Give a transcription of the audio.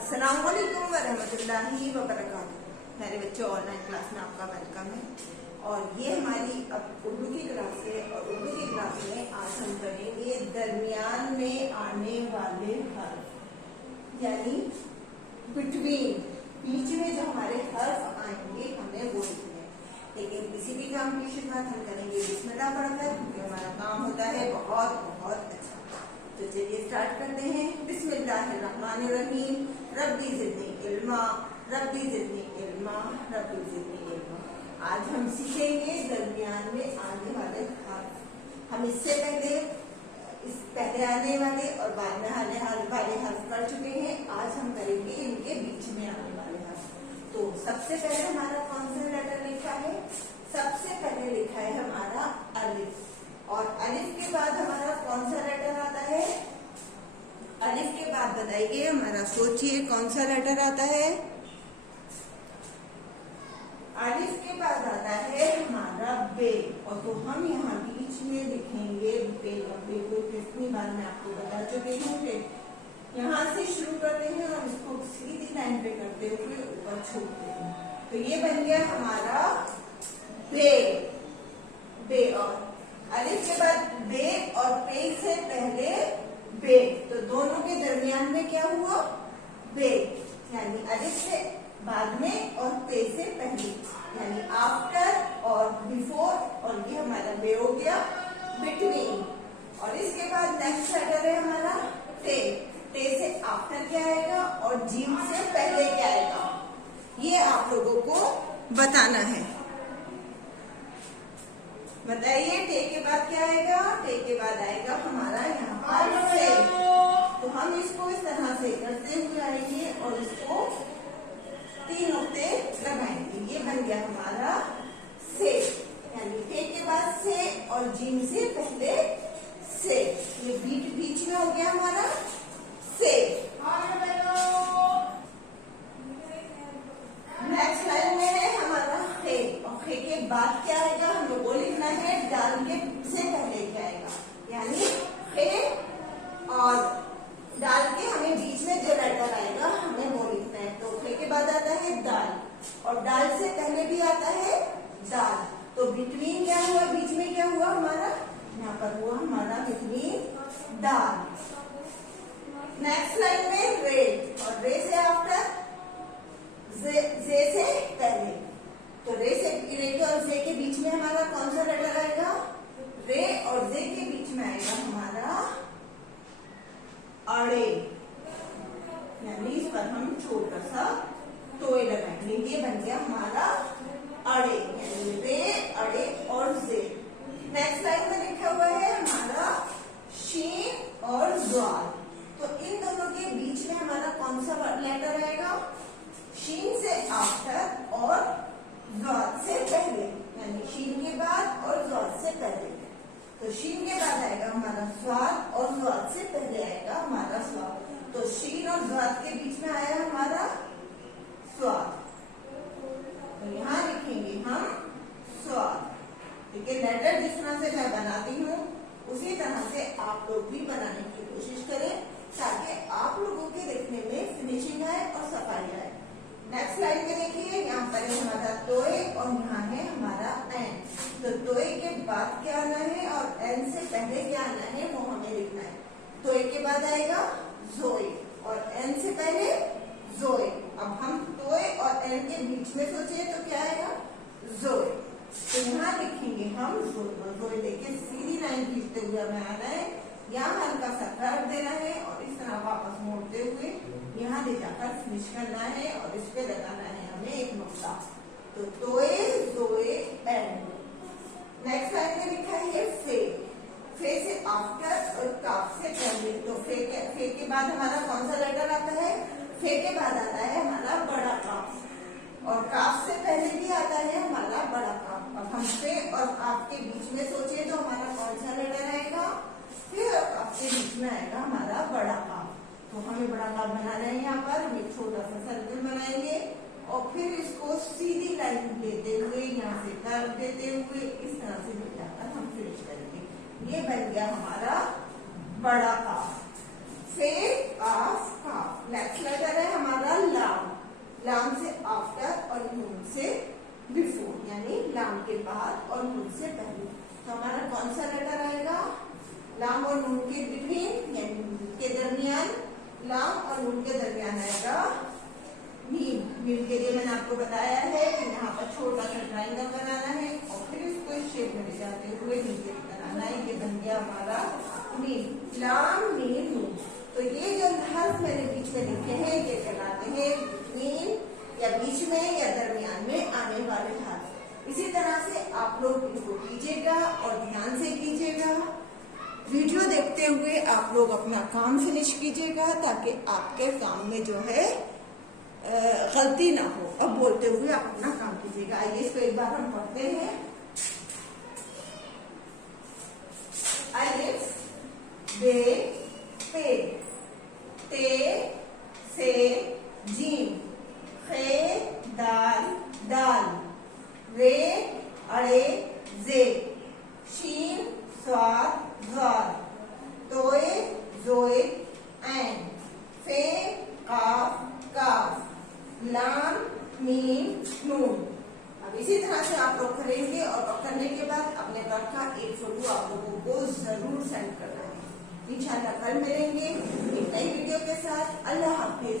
अस्सलाम वालेकुम वरहमतुल्लाहि वबरकातुहू। मेरे बच्चों, ऑनलाइन क्लास में आपका वेलकम है। और ये हमारी अब उर्दू की क्लास है और उर्दू की क्लास में आज हम करेंगे दरमियान में आने वाले हर्फ, यानी बिटवीन, बीच में जो हमारे हर्फ आएंगे हमें वो लिखने हैं। लेकिन किसी भी काम की शुरुआत हम करेंगे बिस्मिल्लाह पढ़कर, क्योंकि हमारा काम होता है बहुत बहुत अच्छा। तो चलिए स्टार्ट करते हैं। बिस्मिल्लाहिर्रहमानिर्रहीम। रब्बी ज़िदनी इल्मा, रब्बी ज़िदनी इल्मा, रब्बी ज़िदनी इल्मा। आज हम सीखेंगे दरमियान में आने वाले हर्फ। हम इससे पहले आने वाले और बाद में आने वाले हर्फ कर चुके हैं। आज हम करेंगे इनके बीच में आने वाले हर्फ। तो सबसे पहले हमारा कौन सा लेटर लिखा है? सबसे पहले लिखा है हमारा अलिफ। और अलिफ के बाद हमारा कौन सा लेटर आता है? अलिफ के बाद बताइए हमारा, सोचिए कौन सा लेटर आता है? अलिफ के बाद आता है हमारा बे। और तो हम यहाँ बीच में लिखेंगे बे। और बे को कितनी बार मैं आपको बता चुकी हूँ। यहाँ से शुरू करते हैं और इसको सीधी लाइन पे करते हुए ऊपर छोड़ते हैं। तो ये बन गया हमारा बे। बे और अलिफ के बाद बे और पे से पहले बे, तो दोनों के दरमियान में क्या हुआ? बे, यानी अलिफ से बाद में और पे से पहले, यानी आफ्टर और बिफोर। और ये हमारा बे हो गया बिटवीन। और इसके बाद नेक्स्ट लेटर है हमारा टे। टे से आफ्टर क्या आएगा और जीम से पहले क्या आएगा, ये आप लोगों को बताना है। बताइए टे के बाद क्या आएगा? टे के बाद आएगा हमारा यहाँ पर से। तो हम इसको इस तरह से करते हुए आएंगे और इसको 3 नुक्ते लगाएंगे। ये बन गया हमारा से, यानी टे के बाद से और जीम से पहले से। ये बीच में हो गया हमारा से। नेक्स्ट लाइन में है हमारा खे। और खे के बाद क्या आएगा? हमें वो लिखना है डाल के से पहले क्या आएगा, यानी खे और डाल के हमें बीच में जो लेटर आएगा हमें वो लिखना है। तो खे के बाद आता है दाल और दाल से पहले भी आता है दाल। तो बिटवीन क्या हुआ? बीच में क्या हुआ हमारा? यहाँ पर हुआ हमारा बिटवीन दाल। नेक्स्ट लाइन में रे। और रे से आफ्टर जे से पहले। तो रे के और जे के बीच में हमारा कौन सा लेटर आएगा? रे और जे के बीच में आएगा हमारा अड़े, यानी इस पर हम छोटा सा टोए लगाएंगे। ये बन गया हमारा अड़े, यानी रे, अड़े और जे। नेक्स्ट लाइन में लिखा हुआ है हमारा शीन और ज्वाल। तो इन दोनों के बीच में हमारा कौन सा लेटर आएगा? शीन से आफ्टर और ज़ाद से पहले, यानी शीन के बाद और ज़ाद से पहले। तो शीन के बाद आएगा हमारा स्वाद और ज़ाद से पहले आएगा हमारा स्वाद। तो शीन और ज़ाद के बीच में आया हमारा स्वाद। तो यहाँ लिखेंगे हम स्वाद। ठीक है, लेटर जिस तरह से मैं बनाती हूँ उसी तरह से आप लोग भी बनाने की कोशिश करें, ताकि आप लोगों के लिखने में फिनिशिंग आए और सफाई आए। नेक्स्ट लाइन में देखिए, यहाँ पर है हमारा तोए और यहाँ है हमारा एन। तो तोए के बाद क्या आना है और एन से पहले क्या आना है वो हमें लिखना है। तोए के बाद आएगा जोए और एन से पहले जोए। अब हम तोए और एन के बीच में सोचिए तो क्या आएगा? जोए। तो यहाँ लिखेंगे हम जोए। जोए लेके सीधी लाइन खींचते हुए हमें आना है, यहाँ हल्का सा कर्व देना है और इस तरह वापस मोड़ते हुए यहाँ ले जाकर फिनिश करना है और इस पे लगाना है हमें एक नुक्ता। तो तोए, जोए, एंड। नेक्स्ट लाइन में लिखा है फे। फे से आफ्टर और काफ से पहले। तो फे के बाद हमारा कौन सा लेटर आता है? फे के बाद आता है हमारा बड़ा काफ और काफ से पहले भी आता है हमारा बड़ा काफ। अब हम फे और काफ के बीच में सोचिए तो हमारा कौन सा लेटर आएगा? फिर आपके बीच में आएगा हमारा बड़ा काफ। तो हमें बड़ा काफ बनाना है। यहाँ पर हम एक छोटा सा सर्कल बनाएंगे और फिर इसको सीधी लाइन देते हुए यहाँ से कर्व देते हुए इस तरह से ले जाकर हम फिनिश करेंगे। ये बन गया हमारा बड़ा काफ। फिर काफ काफ। नेक्स्ट लेटर है हमारा बाद और नून से पहले। तो हमारा कौन सा लेटर आएगा? लाम और नून के बिटवीन यानी के दरमियान, लाम और नून के दरमियान आएगा मीम। मीम के लिए मैंने आपको बताया है कि यहाँ पर छोटा सा ट्राइंगल बनाना है और फिर इसको इस शेप में ले जाते हुए नीचे बनाना है। ये बन गया हमारा मीम। लाम मीम नून। तो ये जो हर्फ मैंने बीच में लिखे हैं ये कहलाते हैं मीम या बीच में या दरमियान में आने वाले हर्फ। इसी तरह से आप लोग इनको कीजिएगा और ध्यान से कीजिएगा। वीडियो देखते हुए आप लोग अपना काम फिनिश कीजिएगा ताकि आपके काम में जो है गलती ना हो। अब बोलते हुए आप अपना काम कीजिएगा। आइए इसको एक बार हम पढ़ते हैं। अलिफ बे पे, ते से जीम, खे दाल दाल, रे अड़े जे, शीन स्वाद द्वार, तोए जोए ऐन, फे काफ काफ, लाम मीम नून। अब इसी तरह से आप लोग करेंगे और करने के बाद अपने वर्क का एक फोटो आप लोगों को जरूर सेंड करना है। इंशाल्लाह कल मिलेंगे एक नई वीडियो के साथ। अल्लाह हाफिज।